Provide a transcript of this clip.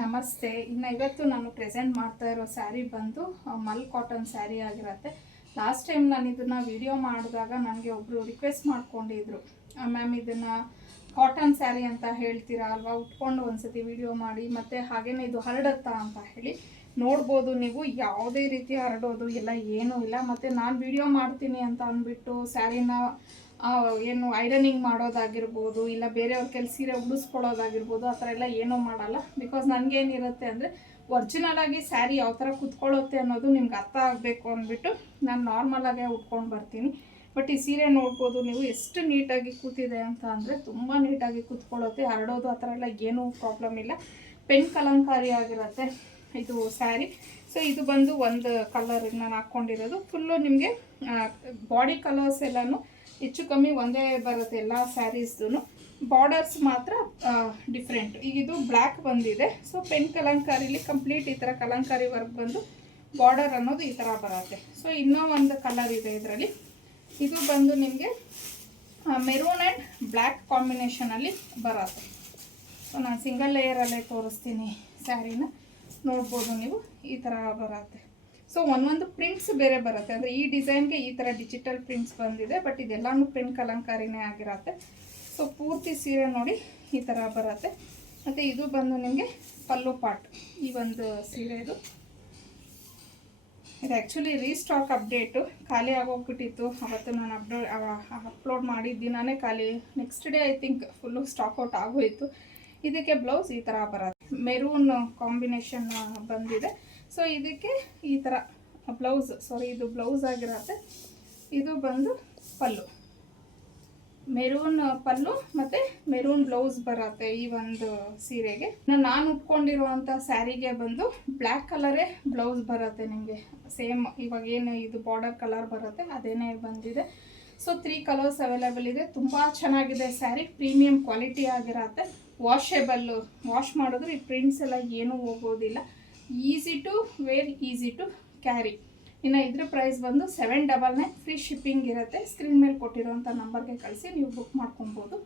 ನಮಸ್ತೆ. ಇನ್ನು ಇವತ್ತು ನಾನು ಪ್ರೆಸೆಂಟ್ ಮಾಡ್ತಾ ಇರೋ ಸ್ಯಾರಿ ಬಂದು ಮಲ್ ಕಾಟನ್ ಸ್ಯಾರಿ ಆಗಿರುತ್ತೆ. ಲಾಸ್ಟ್ ಟೈಮ್ ನಾನು ಇದನ್ನು ವಿಡಿಯೋ ಮಾಡಿದಾಗ ನನಗೆ ಒಬ್ಬರು ರಿಕ್ವೆಸ್ಟ್ ಮಾಡ್ಕೊಂಡಿದ್ರು, ಮ್ಯಾಮ್ ಇದನ್ನು ಕಾಟನ್ ಸ್ಯಾರಿ ಅಂತ ಹೇಳ್ತೀರಾ ಅಲ್ವಾ, ಉಟ್ಕೊಂಡು ಒಂದ್ಸತಿ ವಿಡಿಯೋ ಮಾಡಿ, ಮತ್ತು ಹಾಗೇನೇ ಇದು ಹರಡುತ್ತಾ ಅಂತ ಹೇಳಿ. ನೋಡ್ಬೋದು ನೀವು, ಯಾವುದೇ ರೀತಿ ಹರಡೋದು ಎಲ್ಲ ಏನೂ ಇಲ್ಲ. ಮತ್ತು ನಾನು ವಿಡಿಯೋ ಮಾಡ್ತೀನಿ ಅಂತ ಅಂದ್ಬಿಟ್ಟು ಸ್ಯಾರಿನ ಏನು ಐರನಿಂಗ್ ಮಾಡೋದಾಗಿರ್ಬೋದು, ಇಲ್ಲ ಬೇರೆಯವ್ರ ಕೈಲಿ ಸೀರೆ ಉಡಿಸ್ಕೊಳ್ಳೋದಾಗಿರ್ಬೋದು, ಆ ಥರ ಎಲ್ಲ ಏನೂ ಮಾಡಲ್ಲ. ಬಿಕಾಸ್ ನನಗೇನಿರುತ್ತೆ ಅಂದರೆ ಒರಿಜಿನಲಾಗಿ ಸ್ಯಾರಿ ಯಾವ ಥರ ಕುತ್ಕೊಳ್ಳುತ್ತೆ ಅನ್ನೋದು ನಿಮ್ಗೆ ಅರ್ಥ ಆಗಬೇಕು ಅಂದ್ಬಿಟ್ಟು ನಾನು ನಾರ್ಮಲಾಗೇ ಉಟ್ಕೊಂಡು ಬರ್ತೀನಿ. ಬಟ್ ಈ ಸೀರೆ ನೋಡ್ಬೋದು ನೀವು ಎಷ್ಟು ನೀಟಾಗಿ ಕೂತಿದೆ ಅಂತ ಅಂದರೆ ತುಂಬ ನೀಟಾಗಿ ಕೂತ್ಕೊಳ್ಳುತ್ತೆ, ಹರಡೋದು ಆ ಥರ ಎಲ್ಲ ಏನೂ ಪ್ರಾಬ್ಲಮ್ ಇಲ್ಲ. ಪೆನ್ ಕಲಂಕಾರಿ ಆಗಿರುತ್ತೆ ಇದು ಸ್ಯಾರಿ. ಸೊ ಇದು ಬಂದು ಒಂದು ಕಲರ್ ನಾನು ಹಾಕ್ಕೊಂಡಿರೋದು. ಫುಲ್ಲು ನಿಮಗೆ ಬಾಡಿ ಕಲರ್ಸ್ ಎಲ್ಲನೂ ಹೆಚ್ಚು ಕಮ್ಮಿ ಒಂದೇ ಬರುತ್ತೆ ಎಲ್ಲ ಸ್ಯಾರೀಸ್ದು. ಬಾರ್ಡರ್ಸ್ ಮಾತ್ರ ಡಿಫ್ರೆಂಟ್. ಈಗ ಇದು ಬ್ಲ್ಯಾಕ್ ಬಂದಿದೆ. ಸೊ ಪೆನ್ ಕಲಂಕಾರಿಲಿ ಕಂಪ್ಲೀಟ್ ಈ ಥರ ಕಲಂಕಾರಿ ವರ್ಕ್ ಬಂದು ಬಾರ್ಡರ್ ಅನ್ನೋದು ಈ ಥರ ಬರುತ್ತೆ. ಸೊ ಇನ್ನೂ ಒಂದು ಕಲರ್ ಇದೆ ಇದರಲ್ಲಿ. ಇದು ಬಂದು ನಿಮಗೆ ಮೆರೂನ್ ಆ್ಯಂಡ್ ಬ್ಲ್ಯಾಕ್ ಕಾಂಬಿನೇಷನಲ್ಲಿ ಬರುತ್ತೆ. ಸೊ ನಾನು ಸಿಂಗಲ್ ಲೇಯರಲ್ಲೇ ತೋರಿಸ್ತೀನಿ ಸ್ಯಾರಿನ. ನೋಡ್ಬೋದು ನೀವು, ಈ ಥರ ಬರುತ್ತೆ. ಸೊ ಒಂದೊಂದು ಪ್ರಿಂಟ್ಸ್ ಬೇರೆ ಬರುತ್ತೆ, ಅಂದರೆ ಈ ಡಿಸೈನ್ಗೆ ಈ ಥರ ಡಿಜಿಟಲ್ ಪ್ರಿಂಟ್ಸ್ ಬಂದಿದೆ, ಬಟ್ ಇದೆಲ್ಲನೂ ಪೆನ್ ಕಲಂಕಾರಿನೇ ಆಗಿರುತ್ತೆ. ಸೊ ಪೂರ್ತಿ ಸೀರೆ ನೋಡಿ ಈ ಥರ ಬರುತ್ತೆ. ಮತ್ತು ಇದು ಬಂದು ನಿಮಗೆ ಪಲ್ಲು ಪಾರ್ಟ್. ಈ ಒಂದು ಸೀರೆ ಇದು ಆ್ಯಕ್ಚುಲಿ ರೀಸ್ಟಾಕ್ ಅಪ್ಡೇಟು ಖಾಲಿ ಆಗೋಗ್ಬಿಟ್ಟಿತ್ತು. ಅವತ್ತು ನಾನು ಅಪ್ಲೋಡ್ ಮಾಡಿದ ದಿನವೇ ಖಾಲಿ. Next day I think full stock out ಆಗೋಯಿತು. ಇದಕ್ಕೆ ಬ್ಲೌಸ್ ಈ ಥರ ಬರುತ್ತೆ, ಮೆರೂನ್ ಕಾಂಬಿನೇಷನ್ ಬಂದಿದೆ. ಸೊ ಇದಕ್ಕೆ ಈ ಥರ ಬ್ಲೌಸ್, ಇದು ಬ್ಲೌಸ್ ಆಗಿರುತ್ತೆ. ಇದು ಬಂದು ಪಲ್ಲು, ಮೆರೂನ್ ಪಲ್ಲು ಮತ್ತು ಮೆರೂನ್ ಬ್ಲೌಸ್ ಬರುತ್ತೆ ಈ ಒಂದು ಸೀರೆಗೆ. ನಾನು ಉಟ್ಕೊಂಡಿರುವಂಥ ಸ್ಯಾರಿಗೆ ಬಂದು ಬ್ಲ್ಯಾಕ್ ಕಲರೇ ಬ್ಲೌಸ್ ಬರುತ್ತೆ ನಿಮಗೆ. ಸೇಮ್ ಇವಾಗ ಏನು ಇದು ಬಾರ್ಡರ್ ಕಲರ್ ಬರುತ್ತೆ ಅದೇನೇ ಬಂದಿದೆ. ಸೊ 3 ಕಲರ್ಸ್ ಅವೈಲೇಬಲ್ ಇದೆ. ತುಂಬ ಚೆನ್ನಾಗಿದೆ ಸ್ಯಾರಿ, ಪ್ರೀಮಿಯಂ ಕ್ವಾಲಿಟಿ ಆಗಿರುತ್ತೆ. ವಾಷೇಬಲ್ಲು, ವಾಶ್ ಮಾಡಿದ್ರೆ ಈ ಪ್ರಿಂಟ್ಸ್ ಎಲ್ಲ ಏನೂ ಹೋಗೋದಿಲ್ಲ. Easy to wear, easy to carry. ಇನ್ನು ಇದ್ರ ಪ್ರೈಸ್ ಬಂದು 799. ಫ್ರೀ ಶಿಪ್ಪಿಂಗ್ ಇರುತ್ತೆ. ಸ್ಕ್ರೀನ್ ಮೇಲೆ ಕೊಟ್ಟಿರೋಂಥ ನಂಬರ್ಗೆ ಕಳಿಸಿ ನೀವು ಬುಕ್ ಮಾಡ್ಕೊಬೋದು.